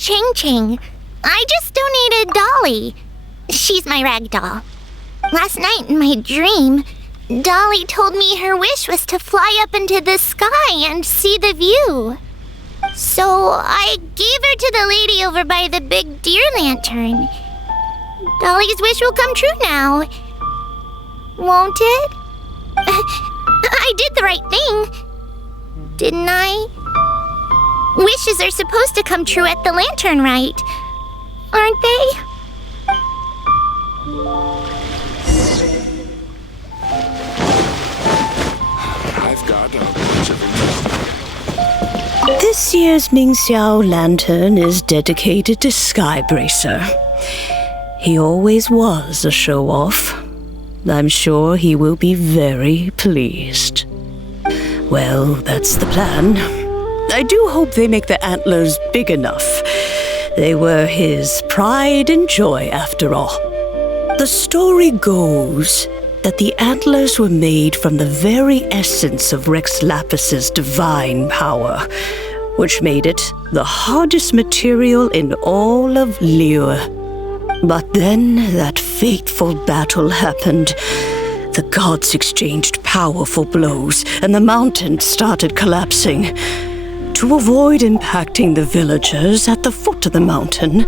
Ching Ching. I just donated Dolly. She's my rag doll. Last night in my dream, Dolly told me her wish was to fly up into the sky and see the view. So I gave her to the lady over by the big deer lantern. Dolly's wish will come true now. Won't it? I did the right thing, didn't I? Wishes are supposed to come true at the lantern rite, aren't they? I've got a bunch of info. This year's Mingxiao lantern is dedicated to Skybracer. He always was a show-off. I'm sure he will be very pleased. Well, that's the plan. I do hope they make the antlers big enough. They were his pride and joy, after all. The story goes that the antlers were made from the very essence of Rex Lapis's divine power, which made it the hardest material in all of Liyue. But then that fateful battle happened. The gods exchanged powerful blows, and the mountain started collapsing. To avoid impacting the villagers at the foot of the mountain,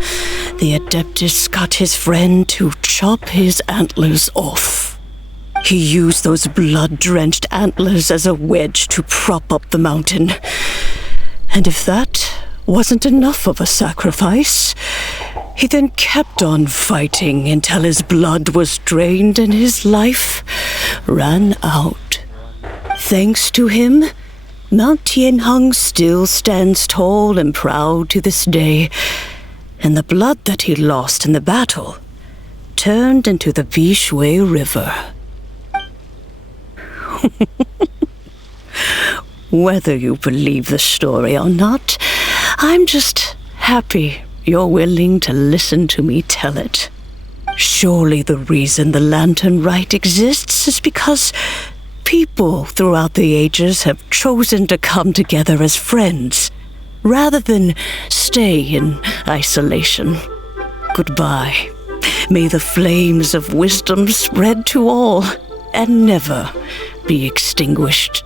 the Adeptus got his friend to chop his antlers off. He used those blood-drenched antlers as a wedge to prop up the mountain. And if that wasn't enough of a sacrifice, he then kept on fighting until his blood was drained and his life ran out. Thanks to him, Mount Tianheng still stands tall and proud to this day, and the blood that he lost in the battle turned into the Bishui River. Whether you believe the story or not, I'm just happy you're willing to listen to me tell it. Surely the reason the Lantern Rite exists is because people throughout the ages have chosen to come together as friends, rather than stay in isolation. Goodbye. May the flames of wisdom spread to all and never be extinguished.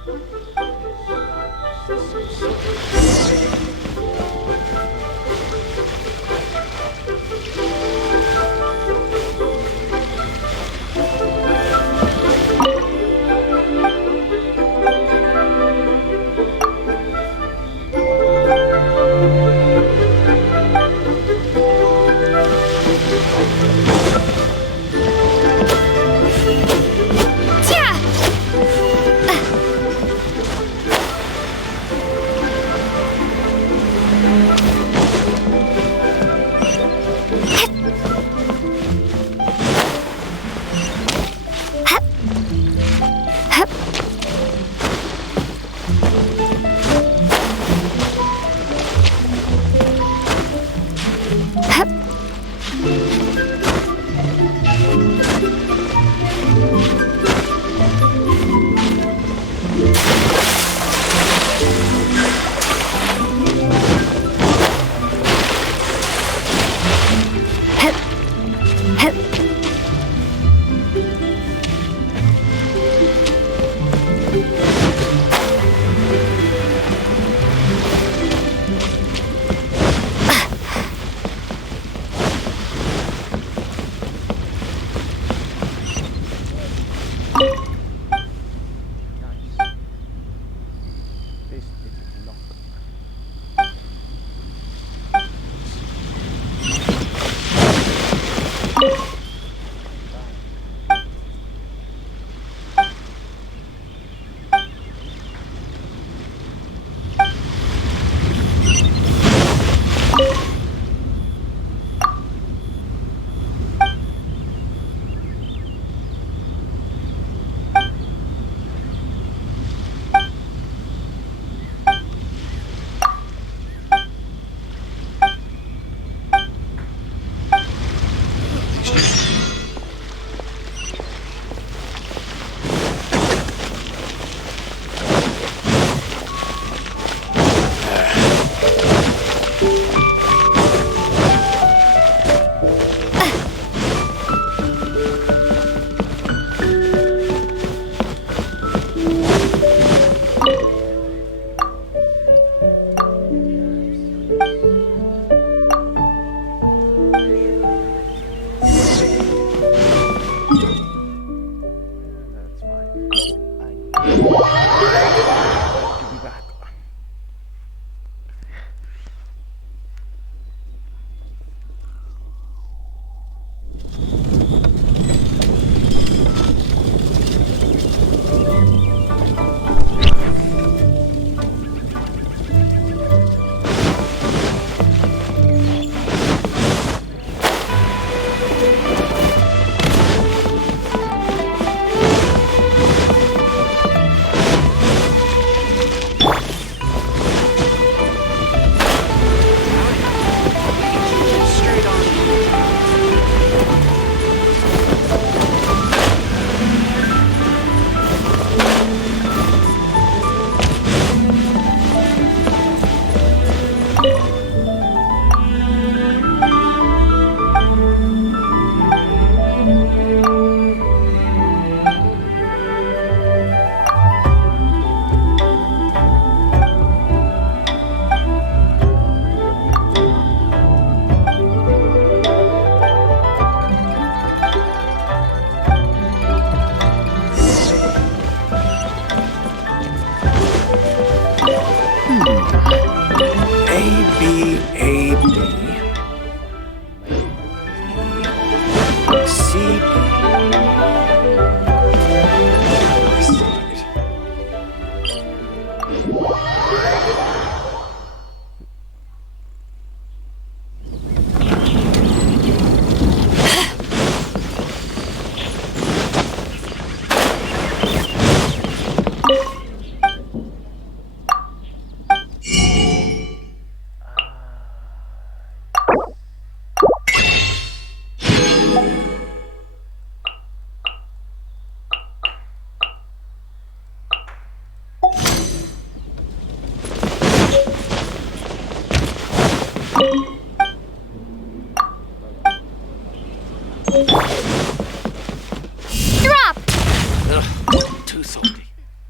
Too salty.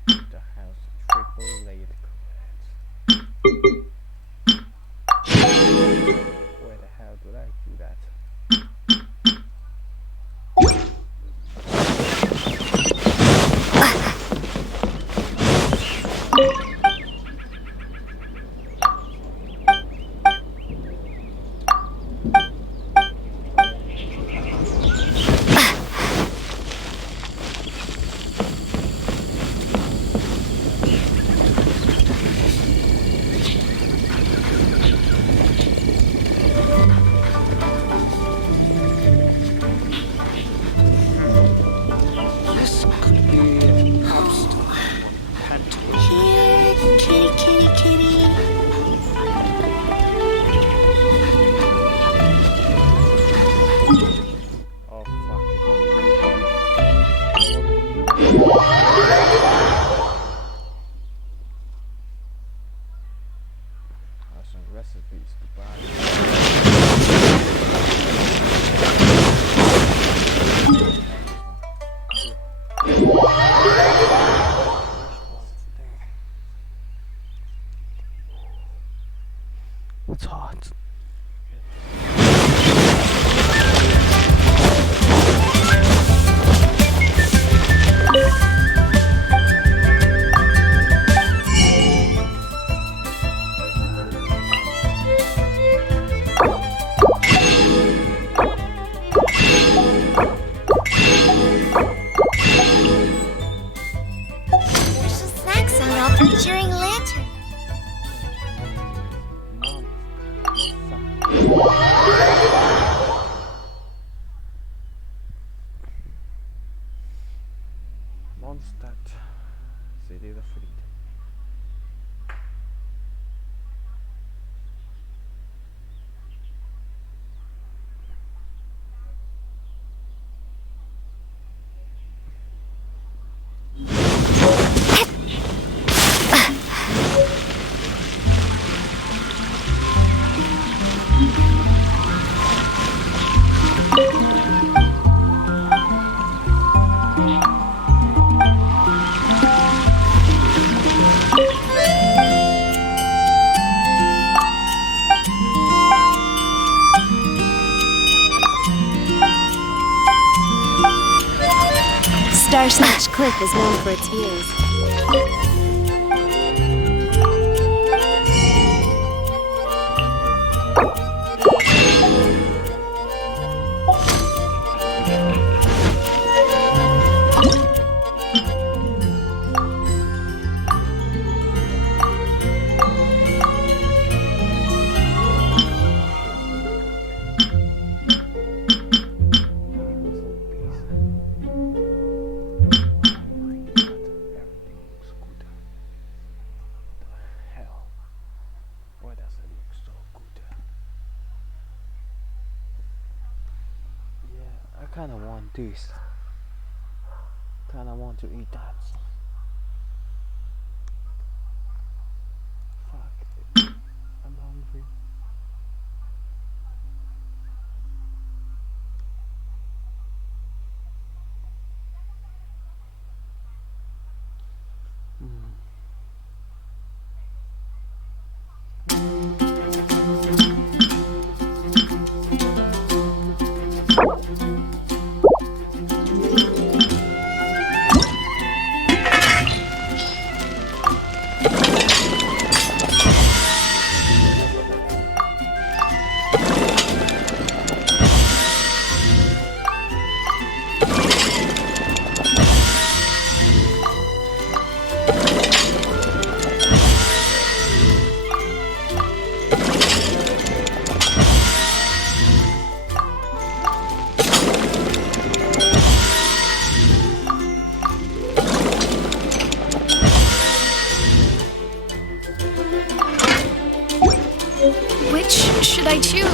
The house triple laid Where the hell did I do that? This could be an obstacle. Pantaloon. Here, kitty, kitty, kitty. Oh fuck it. Some recipes to buy. It's hot. Special snacks on offer during lantern. Mondstadt, City of Freedom. Star Snatch Cliff is known for its views. I kinda want this. Kinda want to eat that. Fuck. I'm hungry. Which should I choose?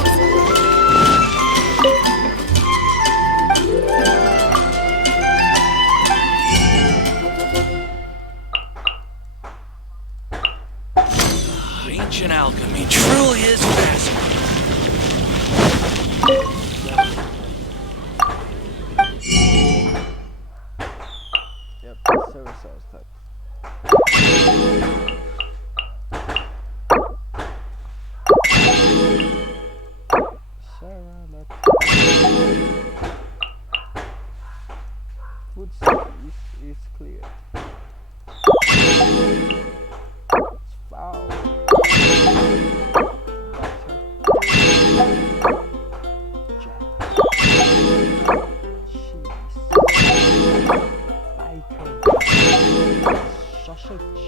Ancient alchemy truly is fascinating. Yep. sounds like. Sarah, food is clear. It's foul. Butter. Jam. Cheese. Bacon. Sausage.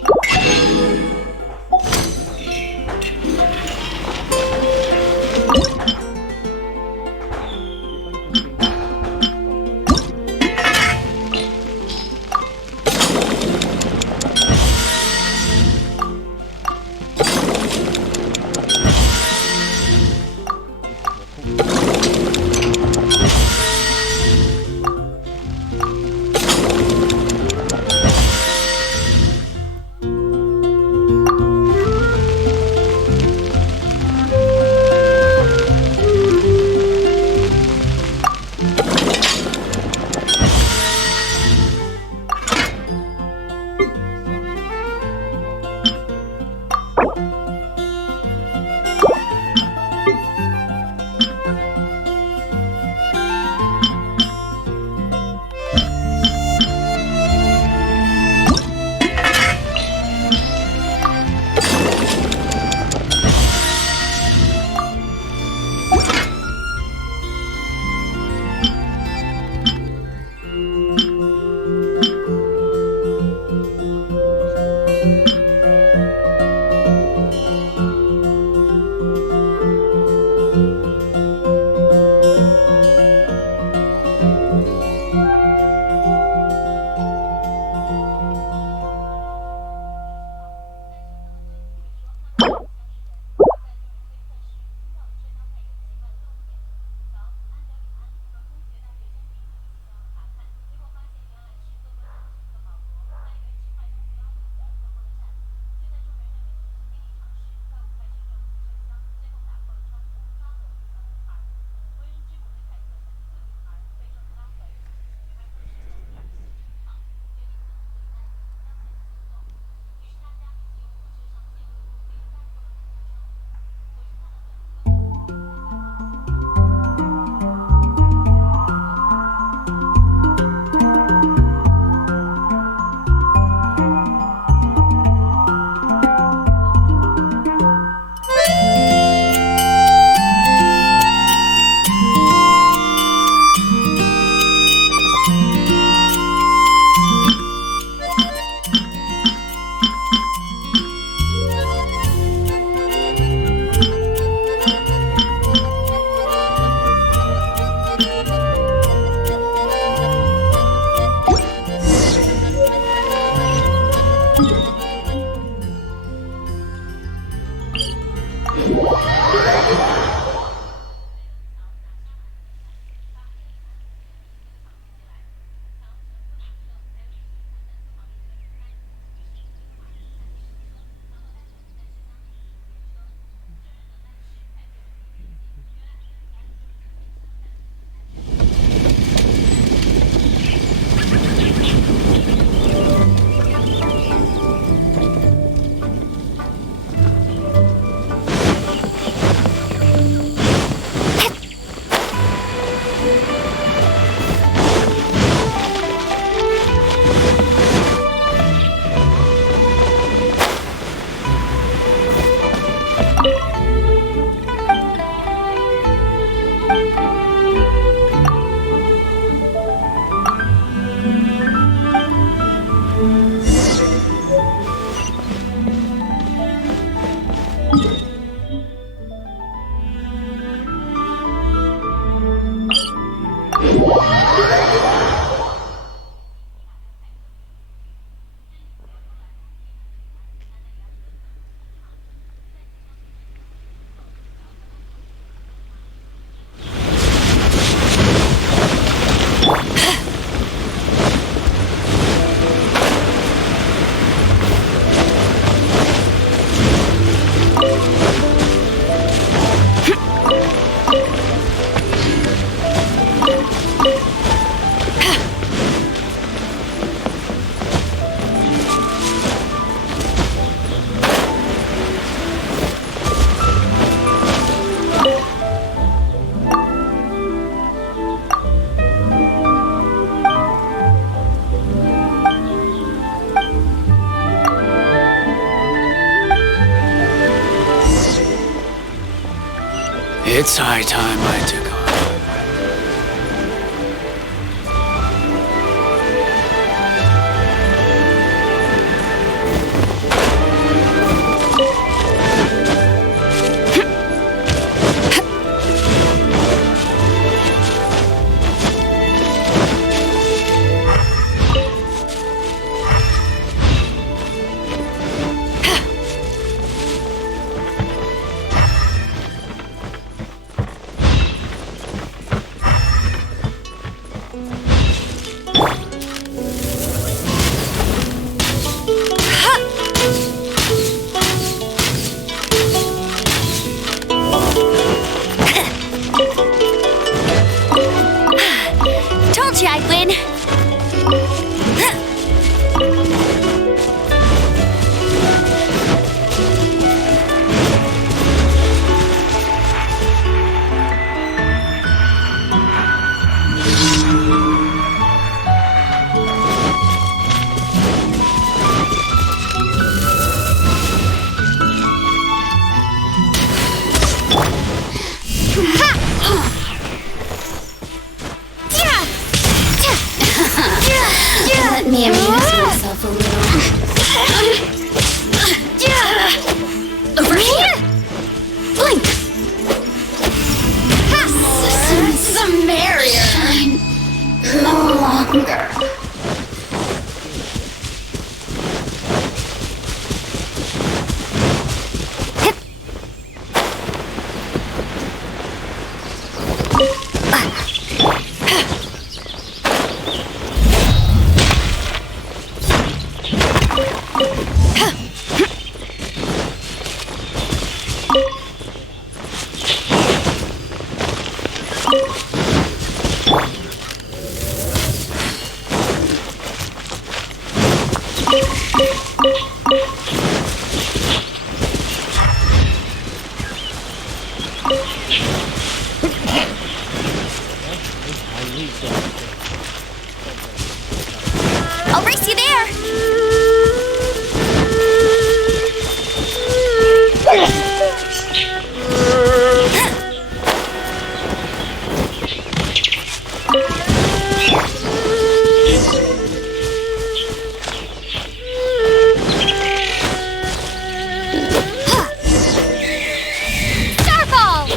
It's high time I took off. Told you I'd win. Let me amuse myself a little. Over here! Blink! Since the merrier. Shine no longer. I'll race you there. Starfall!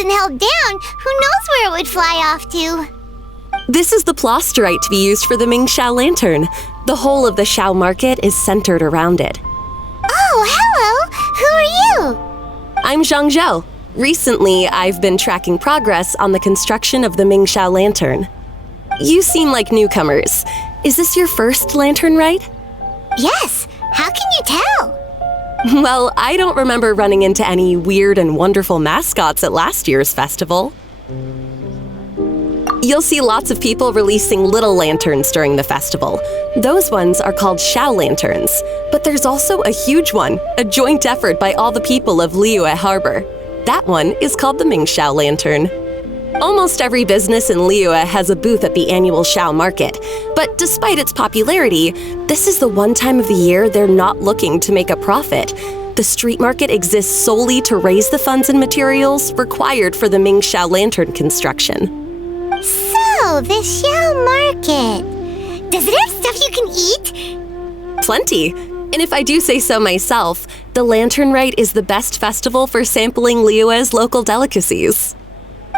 wasn't held down, who knows where it would fly off to? This is the plasterite to be used for the Mingxiao lantern. The whole of the Xiao market is centered around it. Oh, hello! Who are you? I'm Zhang Zhou. Recently, I've been tracking progress on the construction of the Mingxiao lantern. You seem like newcomers. Is this your first lantern rite? Yes, how can you tell? Well, I don't remember running into any weird and wonderful mascots at last year's festival. You'll see lots of people releasing little lanterns during the festival. Those ones are called Xiao lanterns. But there's also a huge one, a joint effort by all the people of Liyue Harbor. That one is called the Mingxiao lantern. Almost every business in Liyue has a booth at the annual Xiao market. But despite its popularity, this is the one time of the year they're not looking to make a profit. The street market exists solely to raise the funds and materials required for the Mingxiao lantern construction. So, the Xiao market. Does it have stuff you can eat? Plenty. And if I do say so myself, the Lantern Rite is the best festival for sampling Liyue's local delicacies.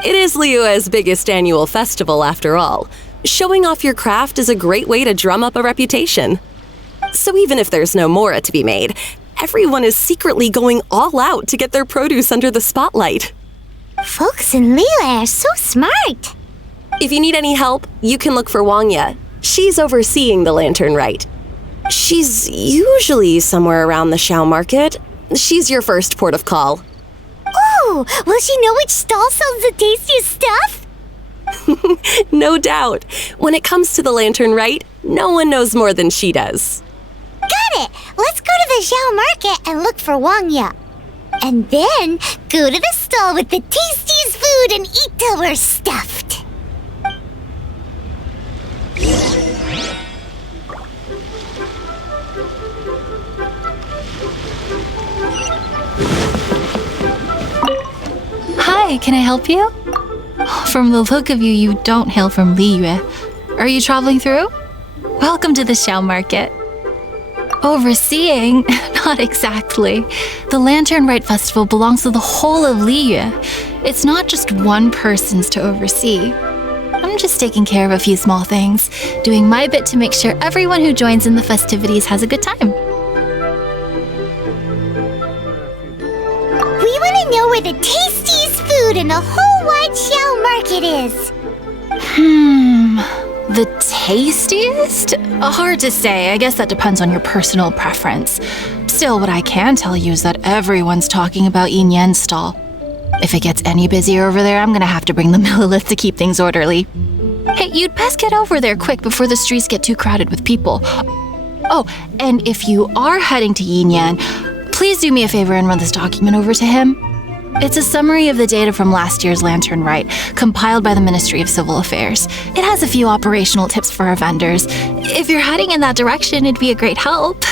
It is Liyue's biggest annual festival, after all. Showing off your craft is a great way to drum up a reputation. So even if there's no mora to be made, everyone is secretly going all out to get their produce under the spotlight. Folks in Liyue are so smart. If you need any help, you can look for Wangya. She's overseeing the Lantern Rite. She's usually somewhere around the Xiao market. She's your first port of call. Oh, will she know which stall sells the tastiest stuff? No doubt. When it comes to the Lantern Rite, no one knows more than she does. Got it! Let's go to the Xiao market and look for Wangya. And then go to the stall with the tastiest food and eat till we're stuffed. Hi, can I help you? From the look of you, you don't hail from Liyue. Are you traveling through? Welcome to the Xiao market. Overseeing? Not exactly. The Lantern Rite Festival belongs to the whole of Liyue. It's not just one person's to oversee. I'm just taking care of a few small things, doing my bit to make sure everyone who joins in the festivities has a good time. We want to know where the tastiest food in the whole wide Xiao market is. The tastiest? Hard to say. I guess that depends on your personal preference. Still, what I can tell you is that everyone's talking about Yin Yan's stall. If it gets any busier over there, I'm gonna have to bring the millilith to keep things orderly. Hey, you'd best get over there quick before the streets get too crowded with people. Oh, and if you are heading to Yin Yan, please do me a favor and run this document over to him. It's a summary of the data from last year's Lantern Rite, compiled by the Ministry of Civil Affairs. It has a few operational tips for our vendors. If you're heading in that direction, it'd be a great help.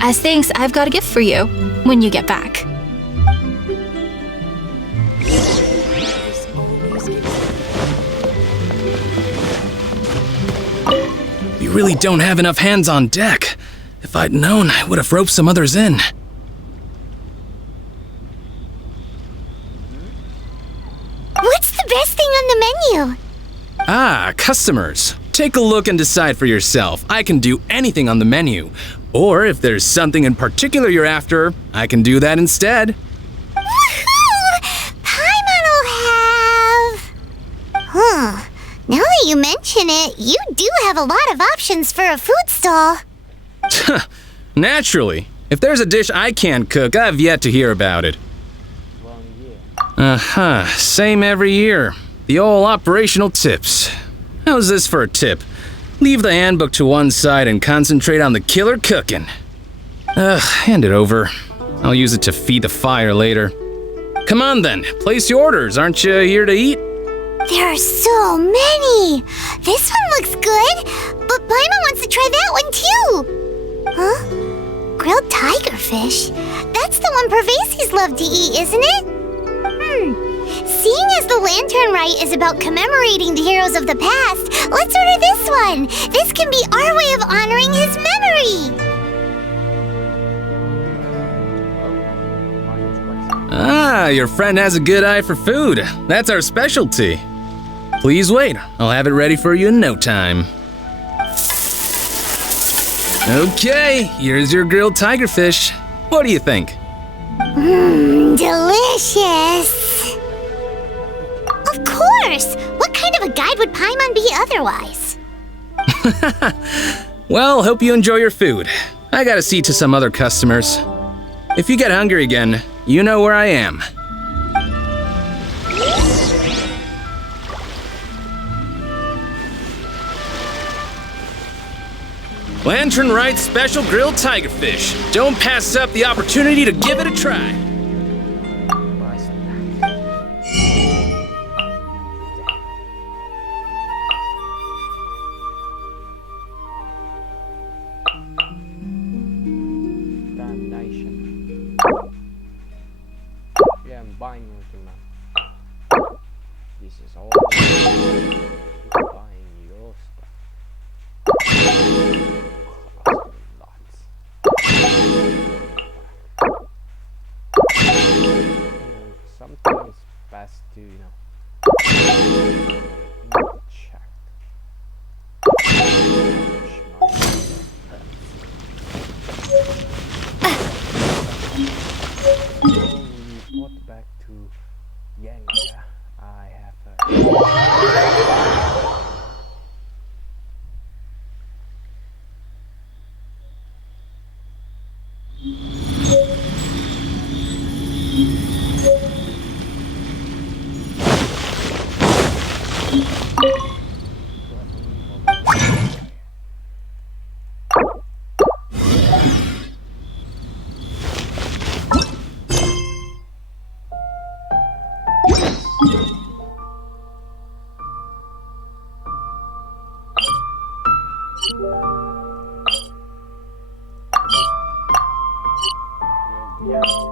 As thanks, I've got a gift for you when you get back. You really don't have enough hands on deck. If I'd known, I would have roped some others in. What's the best thing on the menu? Ah, customers. Take a look and decide for yourself. I can do anything on the menu. Or if there's something in particular you're after, I can do that instead. Woohoo! Paimon will have... Now that you mention it, you do have a lot of options for a food stall. Naturally. If there's a dish I can't cook, I've yet to hear about it. Same every year. The old operational tips. How's this for a tip? Leave the handbook to one side and concentrate on the killer cooking. Hand it over. I'll use it to feed the fire later. Come on then, place your orders. Aren't you here to eat? There are so many. This one looks good, but Paimon wants to try that one too. Huh? Grilled tigerfish? That's the one Pervasies love to eat, isn't it? Seeing as the Lantern Rite is about commemorating the heroes of the past, let's order this one. This can be our way of honoring his memory. Your friend has a good eye for food. That's our specialty. Please wait. I'll have it ready for you in no time. Okay, here's your grilled tigerfish. What do you think? Delicious. Of course. What kind of a guide would Paimon be otherwise? Well, hope you enjoy your food. I gotta see to some other customers. If you get hungry again, you know where I am. Lantern Rite Special Grilled Tigerfish. Don't pass up the opportunity to give it a try. Damnation. Yeah, I'm buying everything, man. This is all buying your stuff. Lots. Sometimes it's best to, check. Report back to Yanga. I have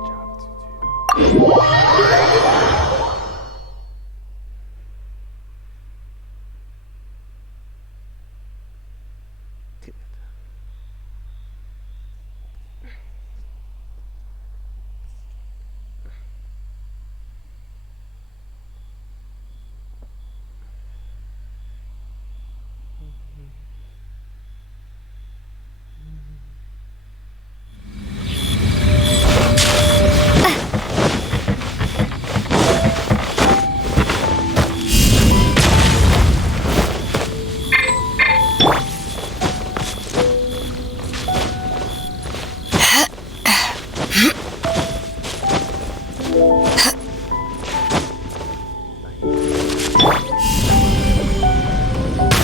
job to do.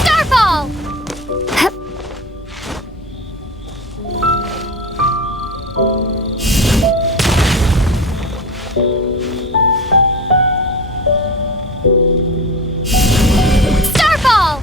Starfall! Starfall!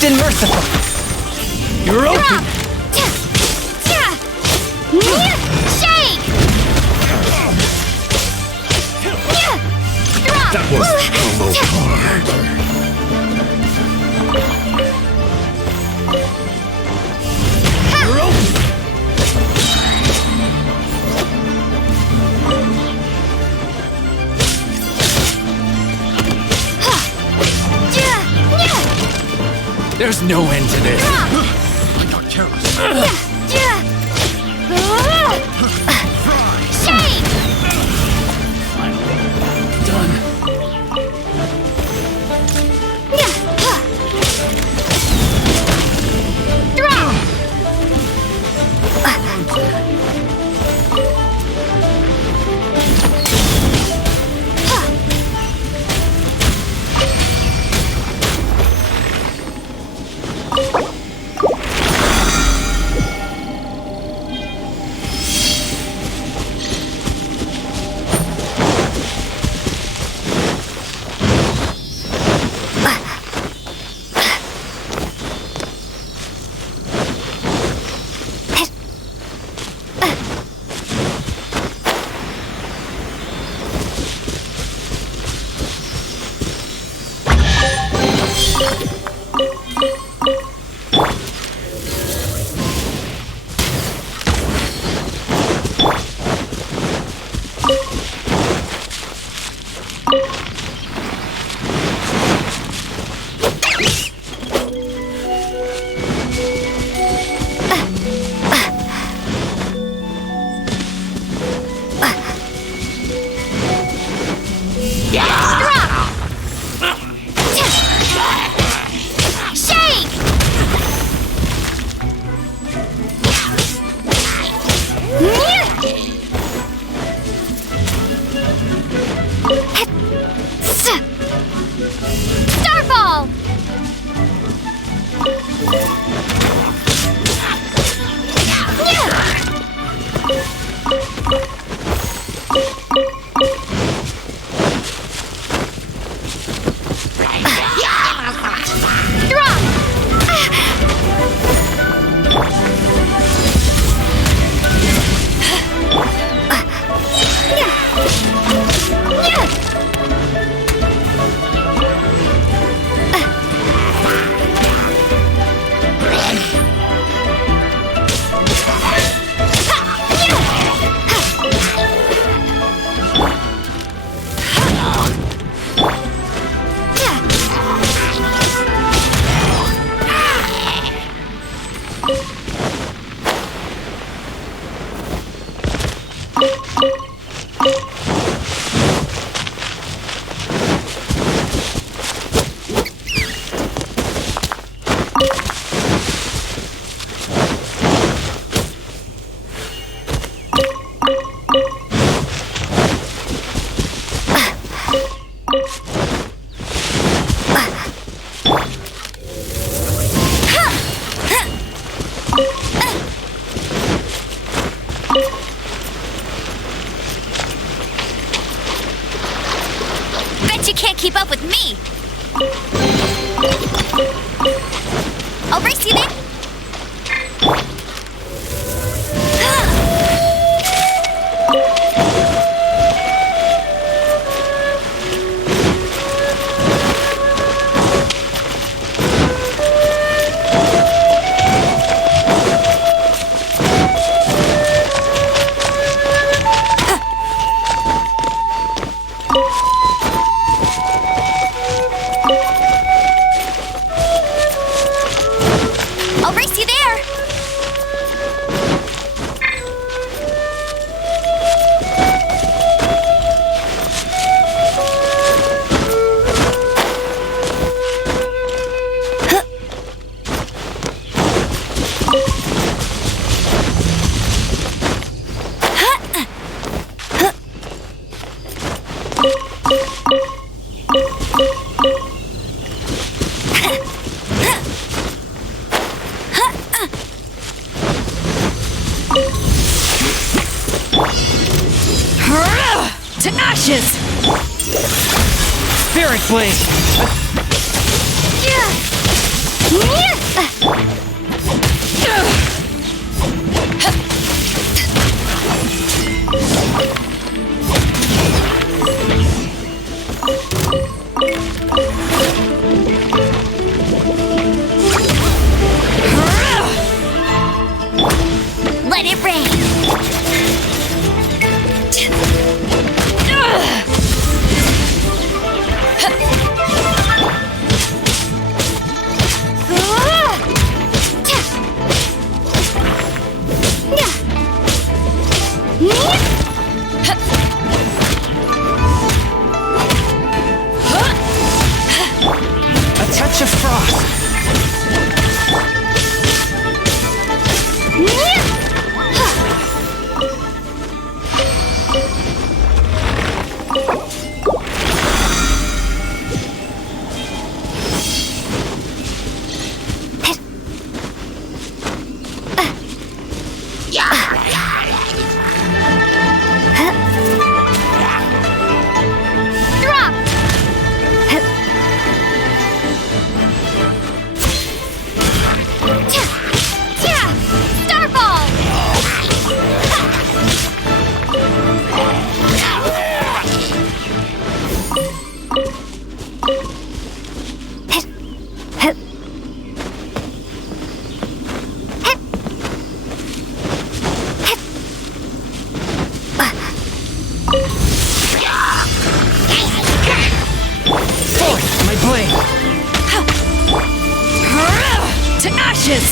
most unmerciful. You're open. Shake! That was almost hard. You're open. There's no end to this. I got careless. Shake! Done. Bet you can't keep up with me! I'll race you there! I'll race you there! To ashes! Spirit Blade! Let it rain. A touch of frost. Drop. Starball. Forth, my blade. To ashes!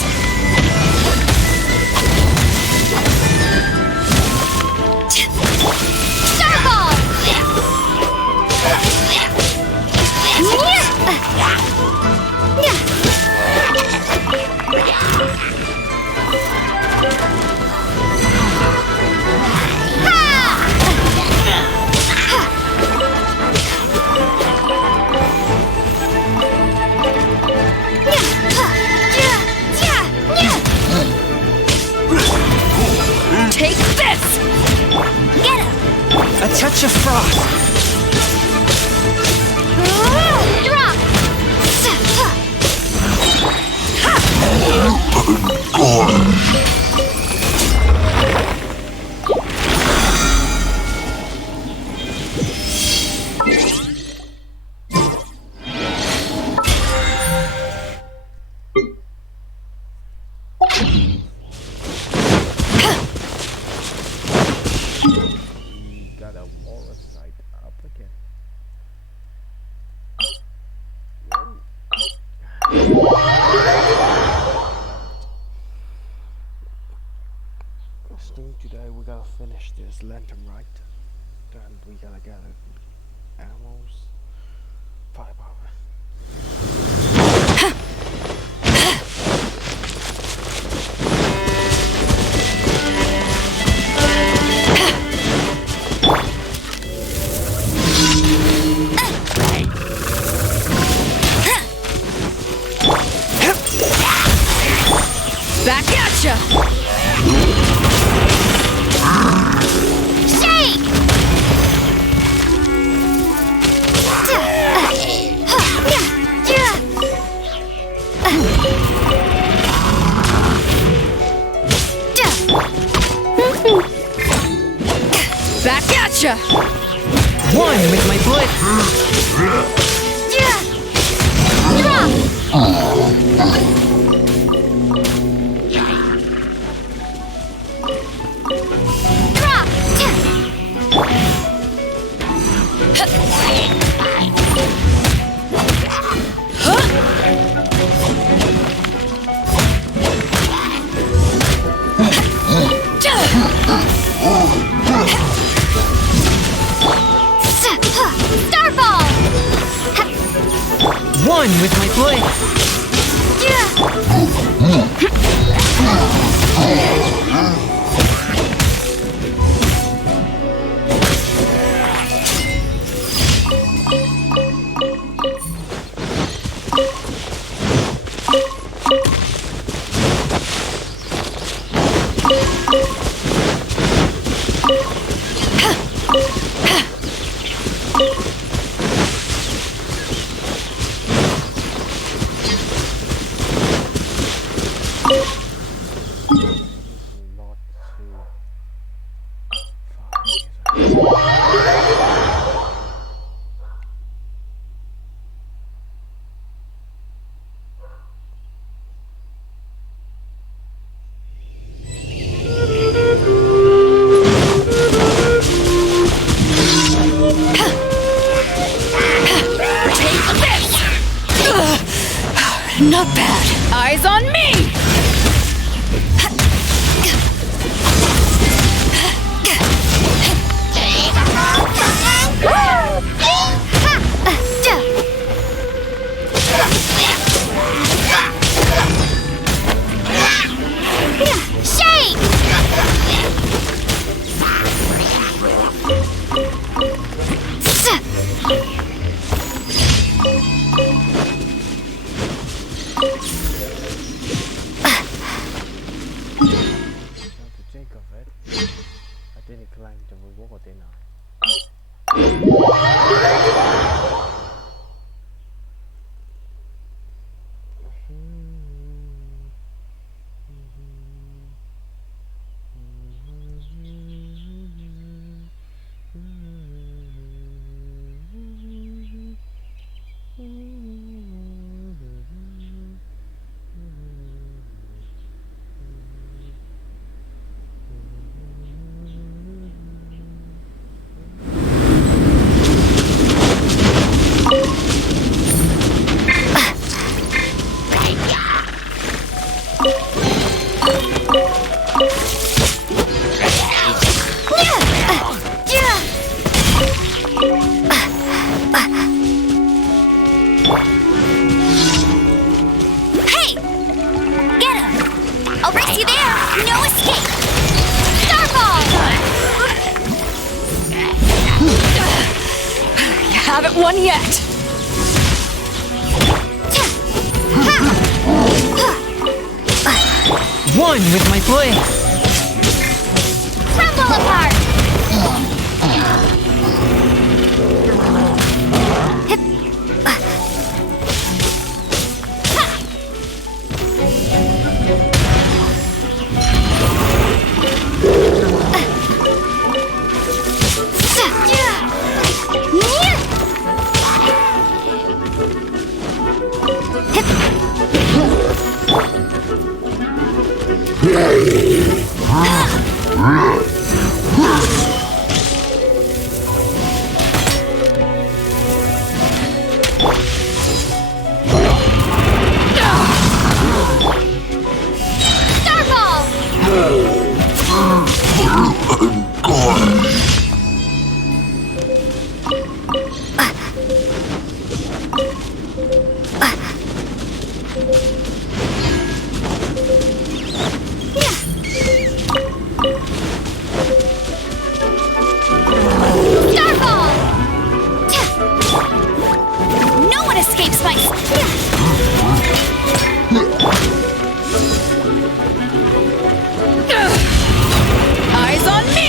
Starball. Take this! Get him. A touch of frost. Drop. We got a aura sight up again. Still today we gotta finish this lantern, right? Then we gotta get animals. Firepower. Back at ya! Shake. Back at ya! One with my blade. Starball. One with my blade. Yeah. didn't claim the reward, didn't I? Haven't won yet! One with my blade! Crumble apart! Eyes on me!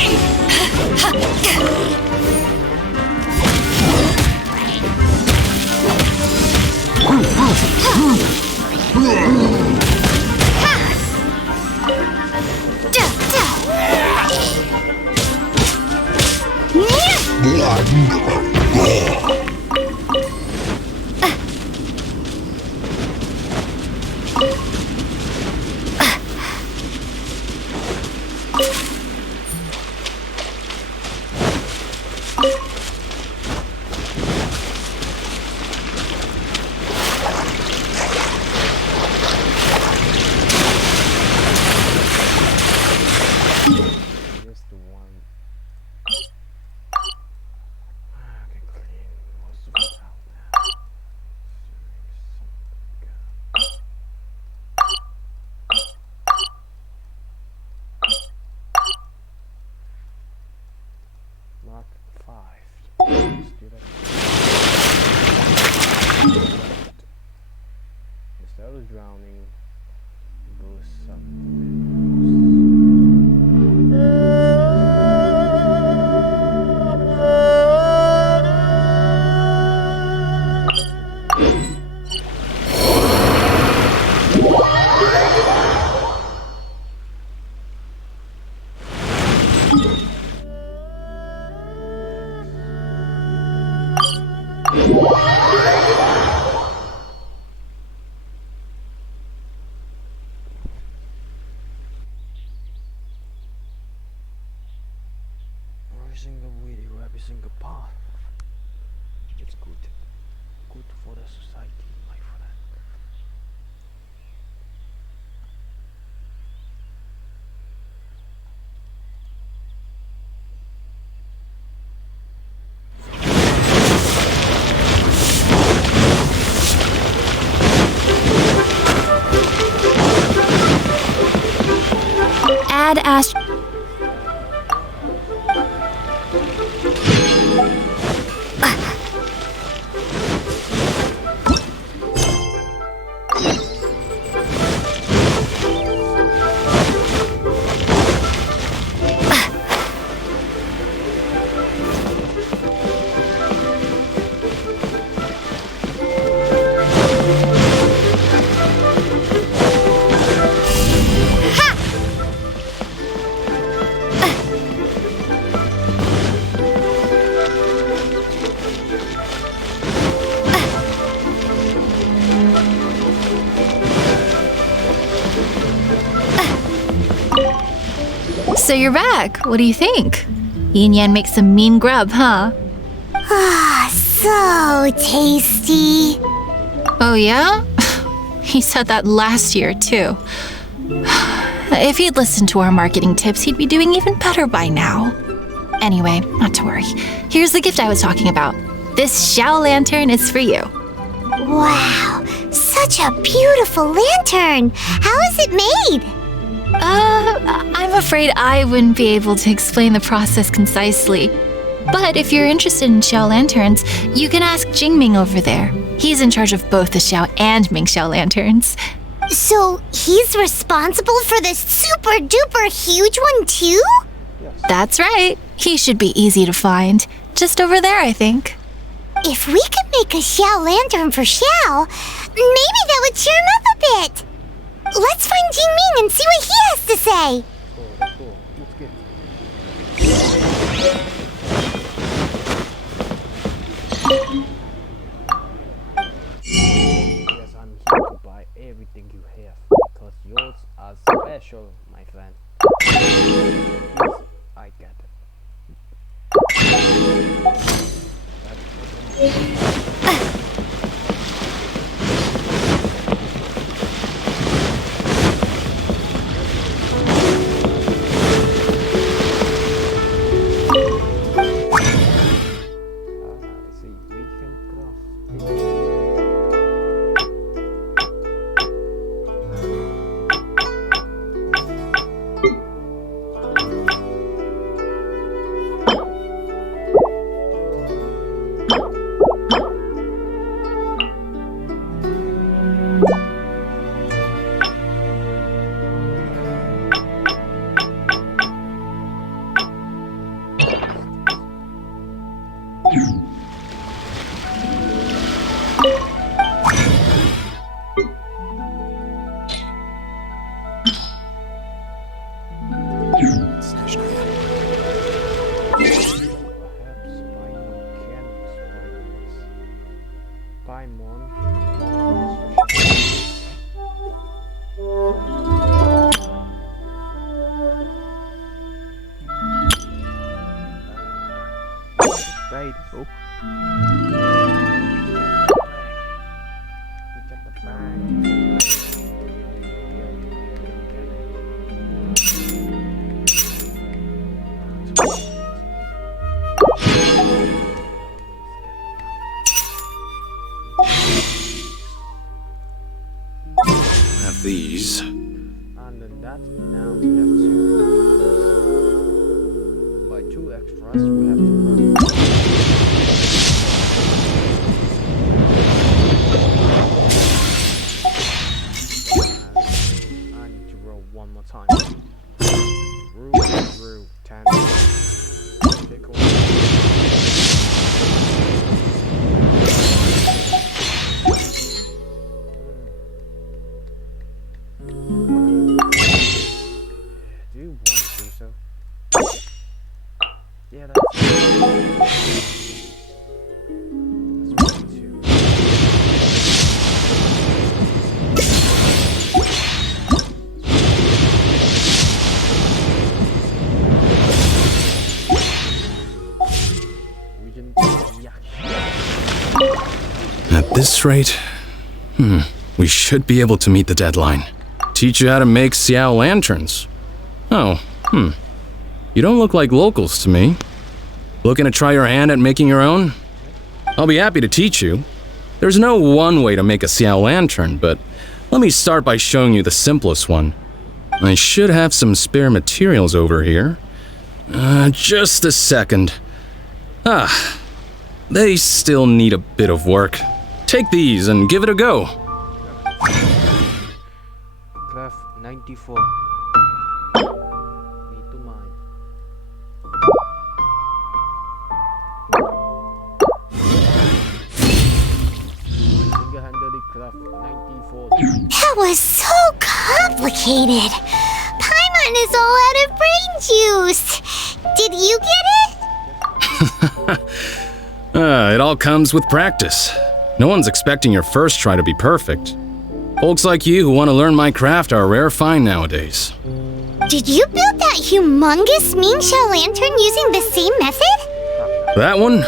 Mark 5. Let's do that. Instead of drowning, go every single video, every single part. It's good. Good for the society, my friend. Add Ash. So you're back. What do you think? Yin Yan makes some mean grub, huh? Ah, so tasty. Oh yeah? He said that last year, too. If he'd listened to our marketing tips, he'd be doing even better by now. Anyway, not to worry. Here's the gift I was talking about. This Xiao lantern is for you. Wow, such a beautiful lantern. How is it made? I'm afraid I wouldn't be able to explain the process concisely. But if you're interested in Xiao lanterns, you can ask Jingming over there. He's in charge of both the Xiao and Mingxiao lanterns. So he's responsible for this super duper huge one too? That's right. He should be easy to find. Just over there, I think. If we could make a Xiao lantern for Xiao, maybe that would cheer him up a bit. Let's find Jingming and see what he has to say. Cool. Let's get Yes, I'm here to buy everything you have because yours are special, my friend. Yes, I get it. See, we can craft Have these. And then that now we have to buy 2 extras. We have to run. I need to roll one more time. Rue 10. Pickle. Do you want to do so? Yeah, that's two. At this rate, we should be able to meet the deadline. Teach you how to make Xiao lanterns. Oh, You don't look like locals to me. Looking to try your hand at making your own? I'll be happy to teach you. There's no one way to make a Xiao lantern, but let me start by showing you the simplest one. I should have some spare materials over here. Just a second. They still need a bit of work. Take these and give it a go. Craft 94. Need to mine. Single-handedly craft 94. That was so complicated. Paimon is all out of brain juice. Did you get it? It all comes with practice. No one's expecting your first try to be perfect. Folks like you who want to learn my craft are a rare find nowadays. Did you build that that humongous Ming Xiao lantern using the same method? That one?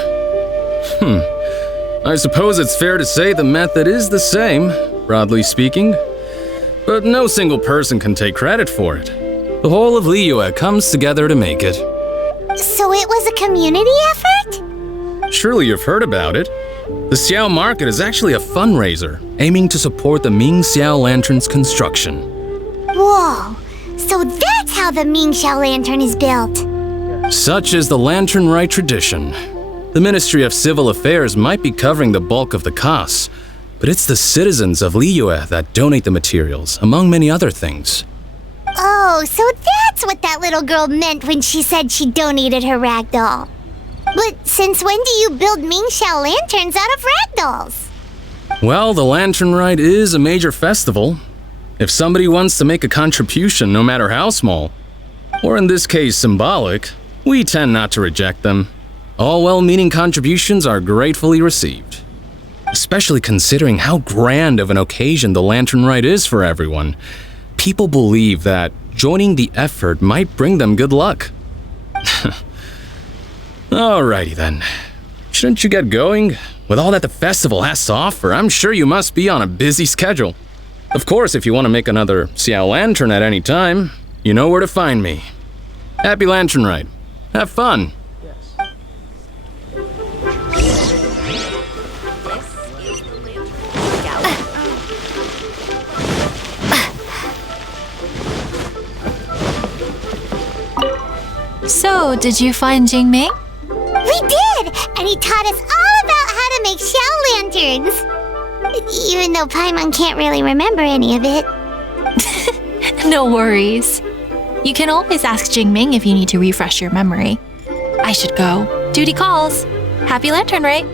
I suppose it's fair to say the method is the same, broadly speaking. But no single person can take credit for it. The whole of Liyue comes together to make it. So it was a community effort? Surely you've heard about it. The Xiao Market is actually a fundraiser aiming to support the Ming Xiao Lantern's construction. Whoa, so that's how the Ming Xiao lantern is built. Such is the Lantern Rite tradition. The Ministry of Civil Affairs might be covering the bulk of the costs, but it's the citizens of Liyue that donate the materials, among many other things. Oh, so that's what that little girl meant when she said she donated her ragdoll. But since when do you build Ming Xiao lanterns out of ragdolls? Well, the Lantern Rite is a major festival. If somebody wants to make a contribution, no matter how small, or in this case symbolic, we tend not to reject them. All well-meaning contributions are gratefully received. Especially considering how grand of an occasion the Lantern Rite is for everyone. People believe that joining the effort might bring them good luck. Alrighty then. Shouldn't you get going? With all that the festival has to offer, I'm sure you must be on a busy schedule. Of course, if you want to make another Xiao Lantern at any time, you know where to find me. Happy Lantern Rite. Have fun. So, did you find Jingming? We did! And he taught us all about how to make Xiao lanterns. Even though Paimon can't really remember any of it. No worries. You can always ask Jingming if you need to refresh your memory. I should go. Duty calls. Happy Lantern Rite!